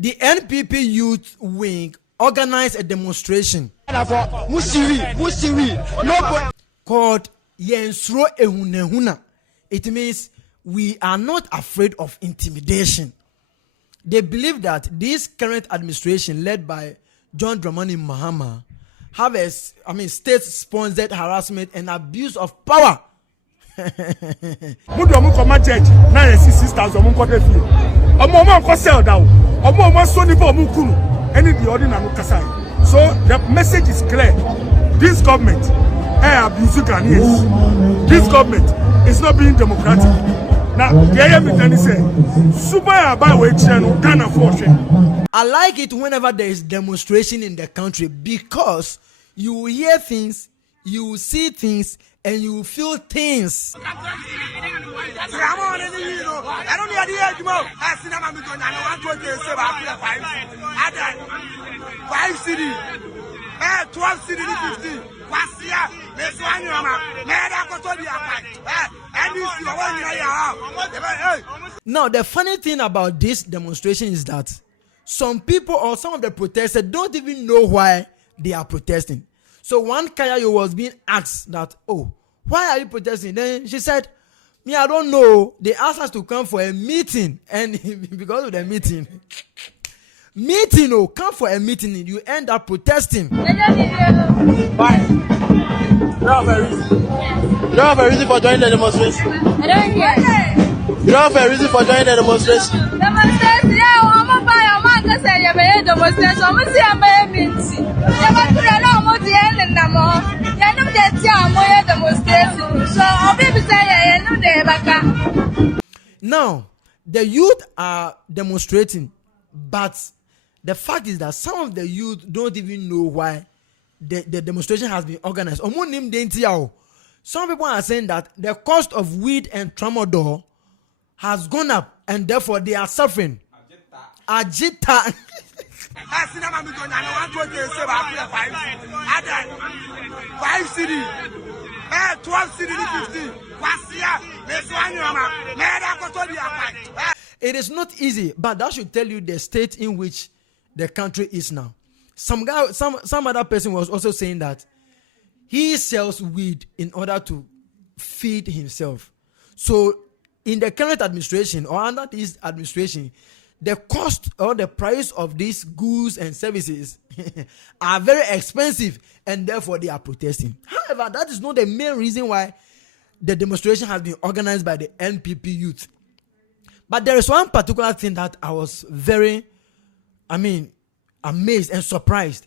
The NPP Youth Wing organized a demonstration called Yensro Ehunehuna. It means we are not afraid of intimidation. They believe that this current administration led by John Dramani Mahama have state-sponsored harassment and abuse of power. So the message is clear. This government, this government is not being democratic. Now, I like it whenever there is demonstration in the country because you hear things, you see things, and you feel things. Now, the funny thing about this demonstration is that some people or some of the protesters don't even know why they are protesting. So one Kayayo was being asked that, oh, why are you protesting? Then she said, me, I don't know. They asked us to come for a meeting. And because of the meeting, come for a meeting, you end up protesting. Why? You don't have a reason for joining the demonstration. I don't hear. You don't have a reason for joining the demonstration. Demonstration, yeah, I'm a buy a man to say you're a demonstration. I'm a see a man minty. You're not to know what the end and no more. You're not that you're demonstration. So I'll be saying, no, day back. Now, the youth are demonstrating, but the fact is that some of the youth don't even know why the demonstration has been organized. Some people are saying that the cost of weed and tramadol has gone up and therefore they are suffering. Agita. It is not easy, but that should tell you the state in which the country is now. Some other person was also saying that he sells weed in order to feed himself. So in the current administration or under this administration, the cost or the price of these goods and services are very expensive and therefore they are protesting. However, that is not the main reason why the demonstration has been organized by the NPP youth. But there is one particular thing that I was very, amazed and surprised.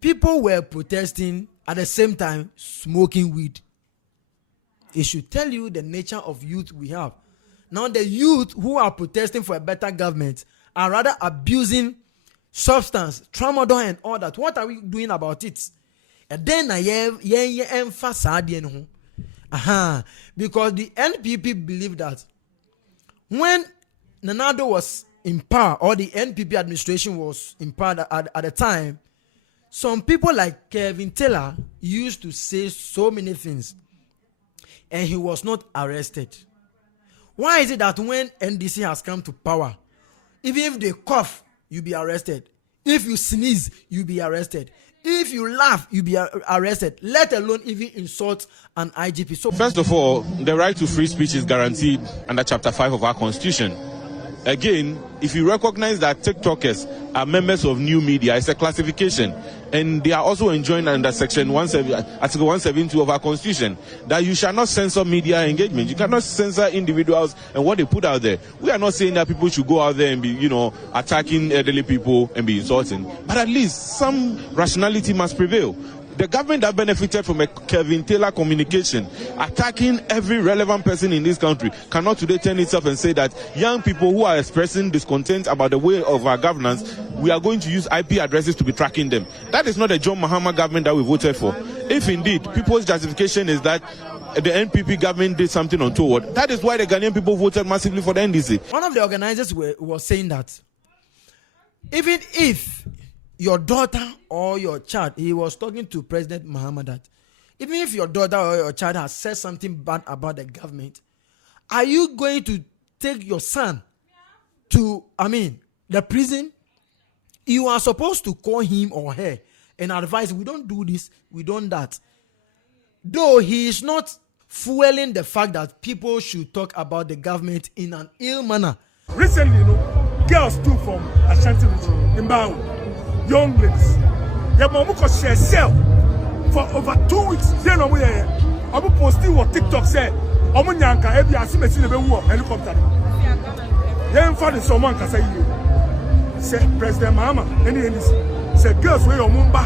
People were protesting at the same time smoking weed. It should tell you the nature of youth we have. Now the youth who are protesting for a better government are rather abusing substance, tramadol and all that. What are we doing about it? And then because the NPP believe that when Nanado was in power or the NPP administration was in power at the time, some people like Kevin Taylor used to say so many things and he was not arrested. Why is it that when NDC has come to power, even if they cough, you'll be arrested. If you sneeze, you'll be arrested. If you laugh, you'll be arrested, let alone even insult an IGP. So, first of all, the right to free speech is guaranteed under Chapter 5 of our Constitution. Again, if you recognize that TikTokers are members of new media, it's a classification. And they are also enjoined under Article 172 of our Constitution that you shall not censor media engagement. You cannot censor individuals and what they put out there. We are not saying that people should go out there and be, attacking elderly people and be insulting. But at least some rationality must prevail. The government that benefited from a Kevin Taylor communication attacking every relevant person in this country cannot today turn itself and say that young people who are expressing discontent about the way of our governance, we are going to use IP addresses to be tracking them. That is not the John Mahama government that we voted for. If indeed people's justification is that the NPP government did something untoward, that is why the Ghanaian people voted massively for the NDC. One of the organizers was saying that even if your daughter or your child, he was talking to President Mahama, that even if your daughter or your child has said something bad about the government, are you going to take your son to, the prison You are supposed to call him or her and advise, we don't do this, we don't that. Though he is not fueling the fact that people should talk about the government in an ill manner. Recently, girls too from Ashanti region, in Bao, young ladies, their mom could share sell for over 2 weeks. Then I'm posting what TikTok said. I'm nyanka every asimesi the helicopter. Then for the someone can say President Mahama, any say girls where your mumba,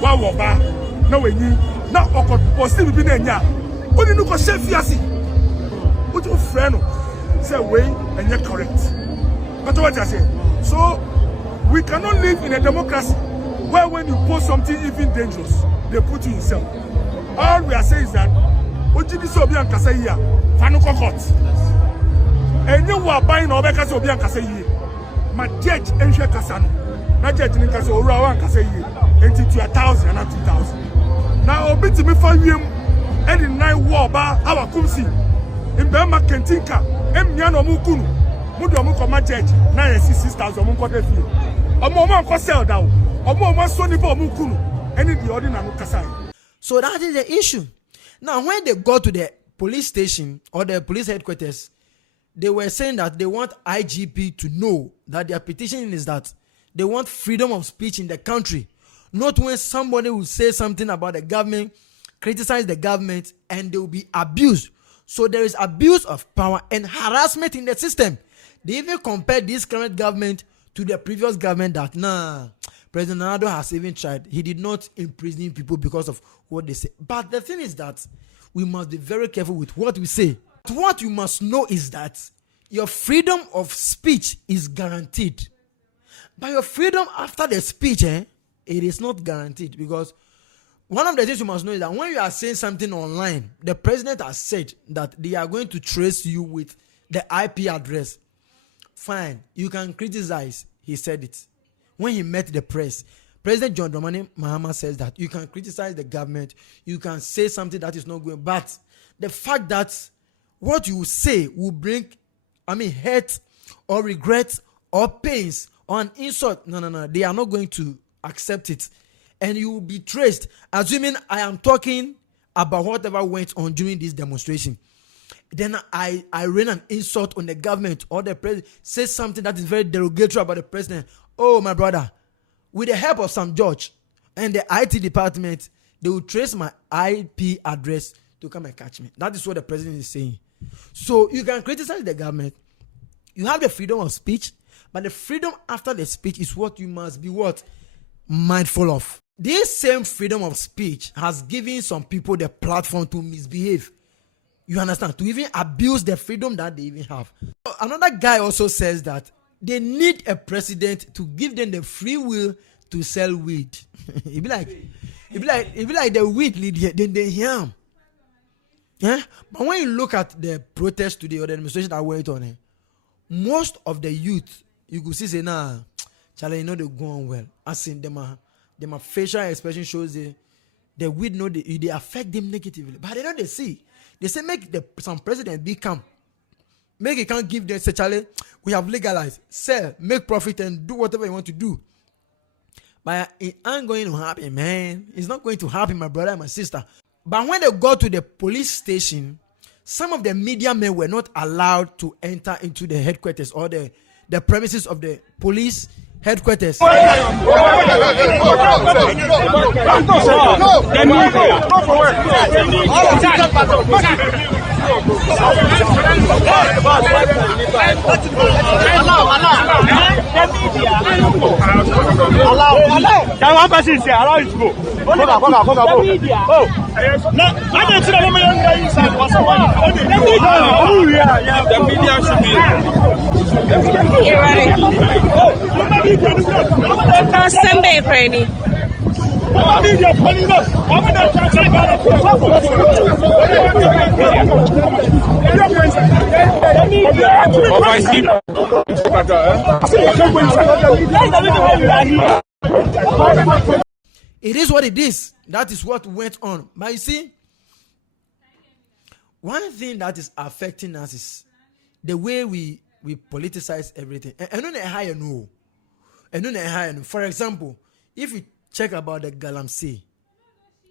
waba, no way you now posting be there. What do you know? Share fiasi. What your friend say way and you're correct. But what I say, so we cannot live in a democracy where when you post something even dangerous, they put you in cell. All we are saying is that Ojidi Sobi and Kasaiya, Fanuko Court. And you are buying Obeka Sobi and Kasaiya. My judge and Shek Kasano. My judge in Kaso Urawa and Kasaiya. And to 1,000 and 2,000. Now, Obiti me for you and in 9 war bar our Kumsi. In Burma Kentinka, M. Yano Mukunu. Mudomuko my judge, 9,600 Munko fee. A moment for sell down. A moment so for Mukunu. Any the ordinary Kasai. So that is the issue. Now, when they go to the police station or the police headquarters, they were saying that they want IGP to know that their petition is that they want freedom of speech in the country. Not when somebody will say something about the government, criticize the government, and they will be abused. So there is abuse of power and harassment in the system. They even compare this current government to the previous government that, President Ronaldo has even tried. He did not imprison people because of what they say. But the thing is that we must be very careful with what we say. What you must know is that your freedom of speech is guaranteed. But your freedom after the speech, it is not guaranteed. Because one of the things you must know is that when you are saying something online, the president has said that they are going to trace you with the IP address. Fine, you can criticize. He said it. When he met the press, President John Dramani Mahama says that you can criticize the government, you can say something that is not going, but the fact that what you say will bring, hurt or regret or pains or an insult, no, they are not going to accept it. And you will be traced, assuming I am talking about whatever went on during this demonstration. Then I rain an insult on the government or the president, say something that is very derogatory about the president. Oh, my brother, with the help of some judge and the IT department, they will trace my IP address to come and catch me. That is what the president is saying. So you can criticize the government. You have the freedom of speech, but the freedom after the speech is what you must be mindful of. This same freedom of speech has given some people the platform to misbehave. You understand? To even abuse the freedom that they even have. Another guy also says that they need a president to give them the free will to sell weed. It be like the weed lead here, then they hear him. Yeah? But when you look at the protest today or the demonstration that went on, most of the youth, you could see say, Charlie, you know they go on well. As in them facial expression shows the weed they affect them negatively. But they know they see. They say make some president be calm. Make it can't give them, say, Charlie, we have legalized, sell, make profit, and do whatever you want to do. But it ain't going to happen, man. It's not going to happen, my brother and my sister. But when they go to the police station, some of the media men were not allowed to enter into the headquarters or the premises of the police headquarters. It is what it is. That is what went on. But you see, one thing that is affecting us is the way we politicize everything. And on a higher no. And for example, if you check about the Galamsey,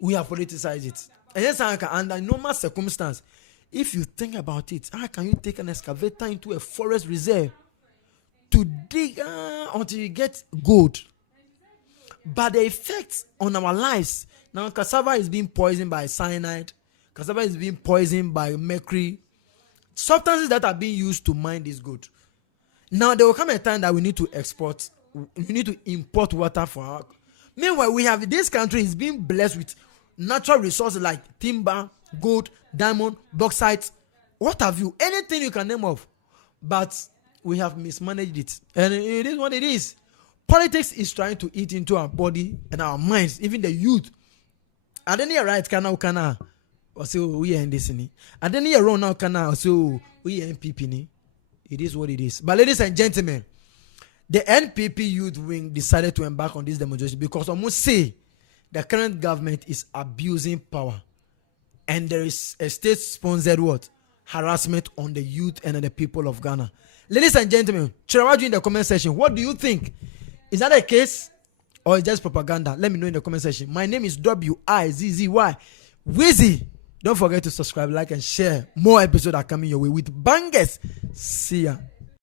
we have politicized it. And yes, under normal circumstance, if you think about it, how can you take an excavator into a forest reserve to dig until you get gold? But the effects on our lives, now cassava is being poisoned by cyanide, cassava is being poisoned by mercury, substances that are being used to mine this gold. Now there will come a time that we need to import water for our. Meanwhile, we have this country is being blessed with natural resources like timber, gold, diamond, bauxite, what have you, anything you can name of. But we have mismanaged it, and it is what it is. Politics is trying to eat into our body and our minds, even the youth. And then you're right, kana or so we are in this ni. And then you're wrong now, kana or so we are NPP ni. It is what it is. But ladies and gentlemen, the NPP Youth Wing decided to embark on this demonstration because I must say the current government is abusing power, and there is a state-sponsored harassment on the youth and the people of Ghana. Ladies and gentlemen, Chirawaju in the comment section, what do you think? Is that a case or is just propaganda? Let me know in the comment section. My name is WIZZY Wizzy. Don't forget to subscribe, like, and share. More episodes are coming your way with bangers. See ya.